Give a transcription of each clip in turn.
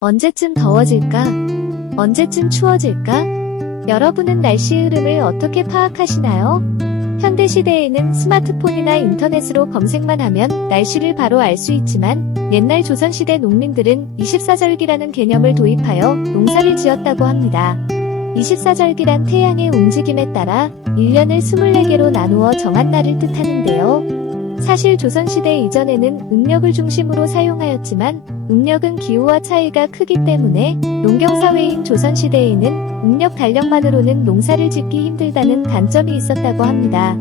언제쯤 더워질까? 언제쯤 추워질까? 여러분은 날씨 흐름을 어떻게 파악하시나요? 현대시대에는 스마트폰이나 인터넷으로 검색만 하면 날씨를 바로 알 수 있지만 옛날 조선시대 농민들은 24절기라는 개념을 도입하여 농사를 지었다고 합니다. 24절기란 태양의 움직임에 따라 1년을 24개로 나누어 정한 날을 뜻하는데요. 사실 조선시대 이전에는 음력을 중심으로 사용하였지만 음력은 기후와 차이가 크기 때문에 농경사회인 조선시대에는 음력 달력만으로는 농사를 짓기 힘들다는 단점이 있었다고 합니다.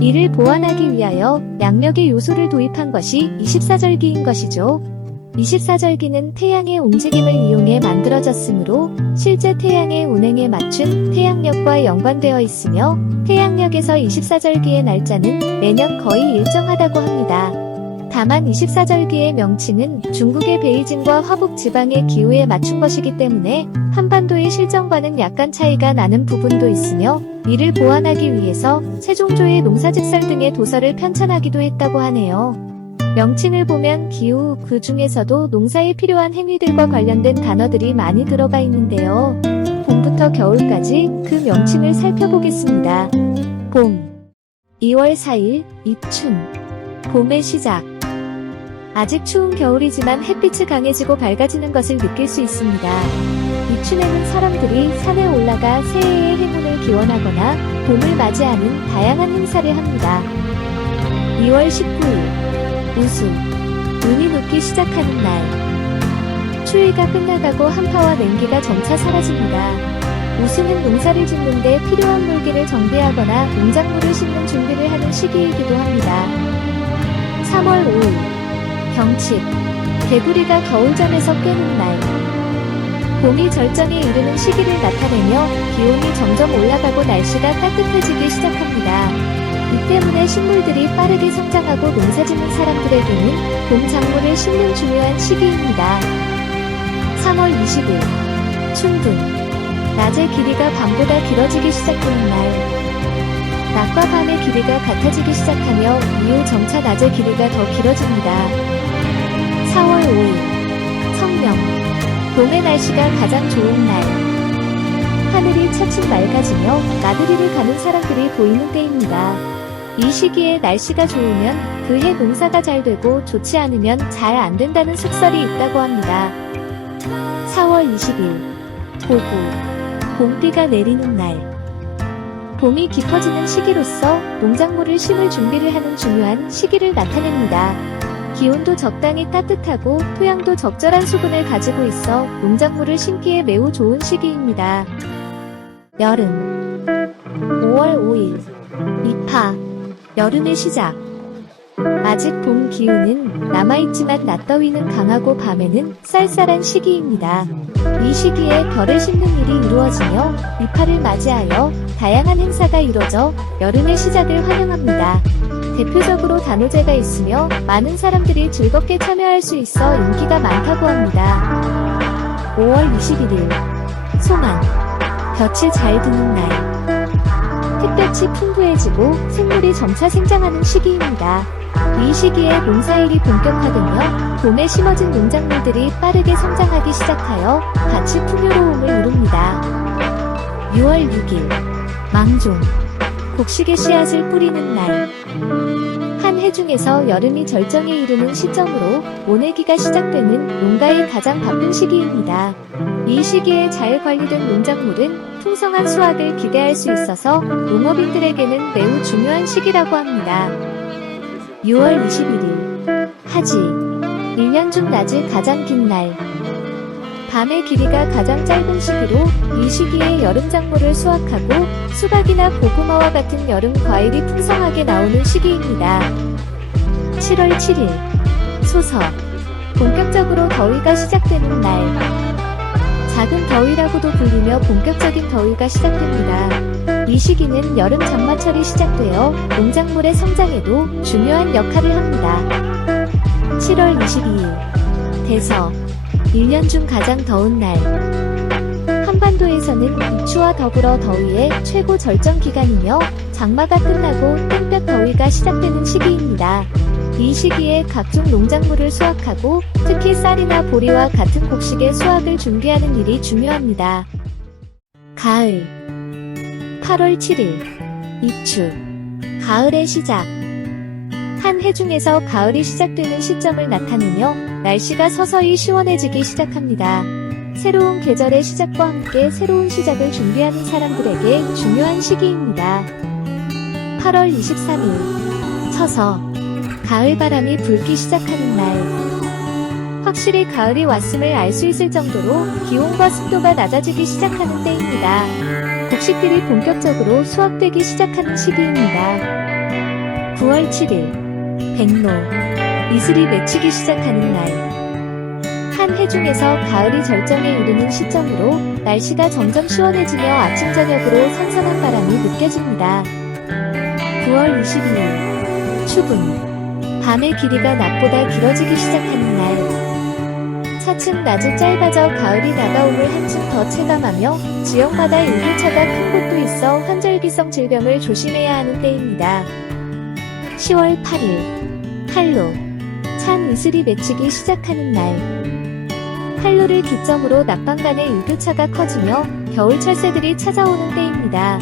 이를 보완하기 위하여 양력의 요소를 도입한 것이 24절기인 것이죠. 24절기는 태양의 움직임을 이용해 만들어졌으므로 실제 태양의 운행에 맞춘 태양력과 연관되어 있으며 태양력에서 24절기의 날짜는 매년 거의 일정하다고 합니다. 다만 24절기의 명칭은 중국의 베이징과 화북 지방의 기후에 맞춘 것이기 때문에 한반도의 실정과는 약간 차이가 나는 부분도 있으며 이를 보완하기 위해서 세종조의 농사직설 등의 도서를 편찬하기도 했다고 하네요. 명칭을 보면 기후, 그 중에서도 농사에 필요한 행위들과 관련된 단어들이 많이 들어가 있는데요. 봄부터 겨울까지 그 명칭을 살펴보겠습니다. 봄. 2월 4일, 입춘. 봄의 시작. 아직 추운 겨울이지만 햇빛이 강해지고 밝아지는 것을 느낄 수 있습니다. 입춘에는 사람들이 산에 올라가 새해의 행운을 기원하거나 봄을 맞이하는 다양한 행사를 합니다. 2월 19일. 우수. 눈이 녹기 시작하는 날. 추위가 끝나가고 한파와 냉기가 점차 사라집니다. 우수는 농사를 짓는데 필요한 물기를 정비하거나 농작물을 심는 준비를 하는 시기이기도 합니다. 3월 5일. 경칩. 개구리가 겨울잠에서 깨는 날. 봄이 절정에 이르는 시기를 나타내며 기온이 점점 올라가고 날씨가 따뜻해지기 시작합니다. 이 때문에 식물들이 빠르게 성장하고 농사짓는 사람들에게는 봄 작물을 심는 중요한 시기입니다. 3월 20일. 충분. 낮의 길이가 밤보다 길어지기 시작하는 날. 낮과 밤의 길이가 같아지기 시작하며 이후 점차 낮의 길이가 더 길어집니다. 4월 5일. 성명. 봄의 날씨가 가장 좋은 날. 하늘이 차츰 맑아지며 나들이를 가는 사람들이 보이는 때입니다. 이 시기에 날씨가 좋으면 그해 농사가 잘 되고 좋지 않으면 잘 안 된다는 속설이 있다고 합니다. 4월 20일. 보고. 봄비가 내리는 날. 봄이 깊어지는 시기로서 농작물을 심을 준비를 하는 중요한 시기를 나타냅니다. 기온도 적당히 따뜻하고 토양도 적절한 수분을 가지고 있어 농작물을 심기에 매우 좋은 시기입니다. 여름 5월 5일 입하 여름의 시작 아직 봄 기운은 남아있지만 낮더위는 강하고 밤에는 쌀쌀한 시기입니다. 이 시기에 별을 심는 일이 이루어지며 입하를 맞이하여 다양한 행사가 이루어져 여름의 시작을 환영합니다. 대표적으로 단오제가 있으며 많은 사람들이 즐겁게 참여할 수 있어 인기가 많다고 합니다. 5월 21일 소만 볕이 잘 드는 날 햇볕이 풍부해지고 생물이 점차 생장하는 시기입니다. 이 시기에 농사일이 본격화되며 봄에 심어진 농작물들이 빠르게 성장하기 시작하여 같이 풍요로움을 이룹니다. 6월 6일 망종 곡식의 씨앗을 뿌리는 날. 한 해 중에서 여름이 절정에 이르는 시점으로 모내기가 시작되는 농가의 가장 바쁜 시기입니다. 이 시기에 잘 관리된 농작물은 풍성한 수확을 기대할 수 있어서 농업인들에게는 매우 중요한 시기라고 합니다. 6월 21일 하지 1년 중 낮이 가장 긴 날. 밤의 길이가 가장 짧은 시기로 이 시기에 여름 작물을 수확하고 수박이나 고구마와 같은 여름 과일이 풍성하게 나오는 시기입니다. 7월 7일 소서 본격적으로 더위가 시작되는 날. 작은 더위라고도 불리며 본격적인 더위가 시작됩니다. 이 시기는 여름 장마철이 시작되어 농작물의 성장에도 중요한 역할을 합니다. 7월 22일 대서 1년 중 가장 더운 날. 한반도에서는 입추와 더불어 더위의 최고 절정 기간이며 장마가 끝나고 땡볕 더위가 시작되는 시기입니다. 이 시기에 각종 농작물을 수확하고 특히 쌀이나 보리와 같은 곡식의 수확을 준비하는 일이 중요합니다. 가을 8월 7일 입추 가을의 시작 한 해 중에서 가을이 시작되는 시점을 나타내며 날씨가 서서히 시원해지기 시작합니다. 새로운 계절의 시작과 함께 새로운 시작을 준비하는 사람들에게 중요한 시기입니다. 8월 23일 쳐서 가을 바람이 불기 시작하는 날 확실히 가을이 왔음을 알 수 있을 정도로 기온과 습도가 낮아지기 시작하는 때입니다. 곡식들이 본격적으로 수확되기 시작하는 시기입니다. 9월 7일 백로 이슬이 맺히기 시작하는 날 한 해 중에서 가을이 절정에 이르는 시점으로 날씨가 점점 시원해지며 아침 저녁으로 선선한 바람이 느껴집니다. 9월 22일 추분 밤의 길이가 낮보다 길어지기 시작하는 날 차츰 낮이 짧아져 가을이 다가옴을 한층 더 체감하며 지역마다 일교차가 큰 곳도 있어 환절기성 질병을 조심해야 하는 때입니다. 10월 8일 한로 찬 이슬이 맺히기 시작하는 날 한로를 기점으로 낮밤 간의 일교차가 커지며 겨울 철새들이 찾아오는 때입니다.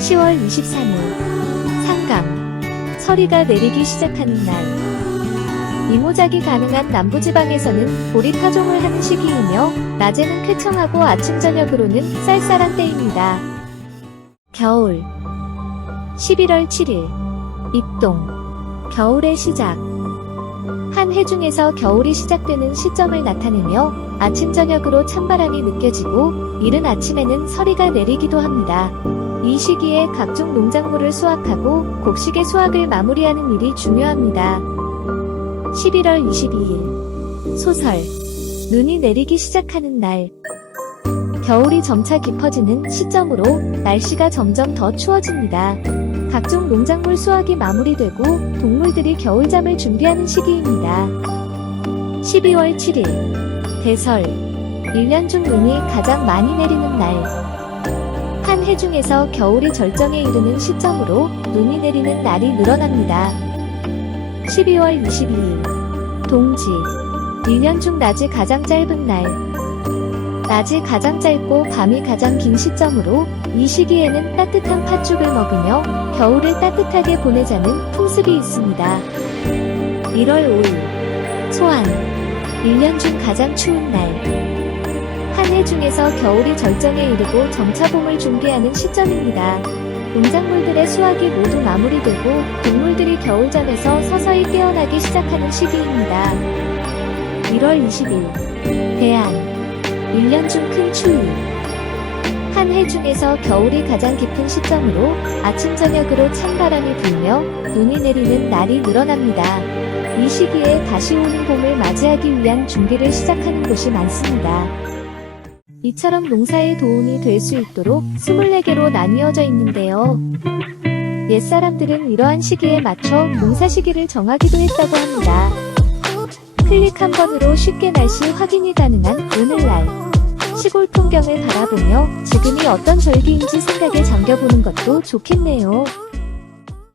10월 23일 상감 서리가 내리기 시작하는 날 이모작이 가능한 남부지방에서는 보리 파종을 하는 시기이며 낮에는 쾌청하고 아침 저녁으로는 쌀쌀한 때입니다. 겨울 11월 7일 입동 겨울의 시작 한 해 중에서 겨울이 시작되는 시점을 나타내며 아침 저녁으로 찬바람이 느껴지고 이른 아침에는 서리가 내리기도 합니다. 이 시기에 각종 농작물을 수확하고 곡식의 수확을 마무리하는 일이 중요합니다. 11월 22일 소설 눈이 내리기 시작하는 날 겨울이 점차 깊어지는 시점으로 날씨가 점점 더 추워집니다. 각종 농작물 수확이 마무리되고 동물들이 겨울잠을 준비하는 시기입니다. 12월 7일 대설 1년 중 눈이 가장 많이 내리는 날 한해 중에서 겨울이 절정에 이르는 시점으로 눈이 내리는 날이 늘어납니다. 12월 22일 동지 1년 중 낮이 가장 짧은 날 낮이 가장 짧고 밤이 가장 긴 시점으로 이 시기에는 따뜻한 팥죽을 먹으며 겨울을 따뜻하게 보내자는 풍습이 있습니다. 1월 5일 소환 1년 중 가장 추운 날 한 해 중에서 겨울이 절정에 이르고 점차 봄을 준비하는 시점입니다. 농작물들의 수확이 모두 마무리되고 동물들이 겨울잠에서 서서히 깨어나기 시작하는 시기입니다. 1월 20일 대안 1년 중 큰 추위 한 해 중에서 겨울이 가장 깊은 시점으로 아침 저녁으로 찬바람이 불며 눈이 내리는 날이 늘어납니다. 이 시기에 다시 오는 봄을 맞이하기 위한 준비를 시작하는 곳이 많습니다. 이처럼 농사에 도움이 될 수 있도록 24개로 나뉘어져 있는데요. 옛사람들은 이러한 시기에 맞춰 농사 시기를 정하기도 했다고 합니다. 클릭 한 번으로 쉽게 날씨 확인이 가능한 오늘날. 시골 풍경을 바라보며 지금이 어떤 절기인지 생각에 잠겨보는 것도 좋겠네요.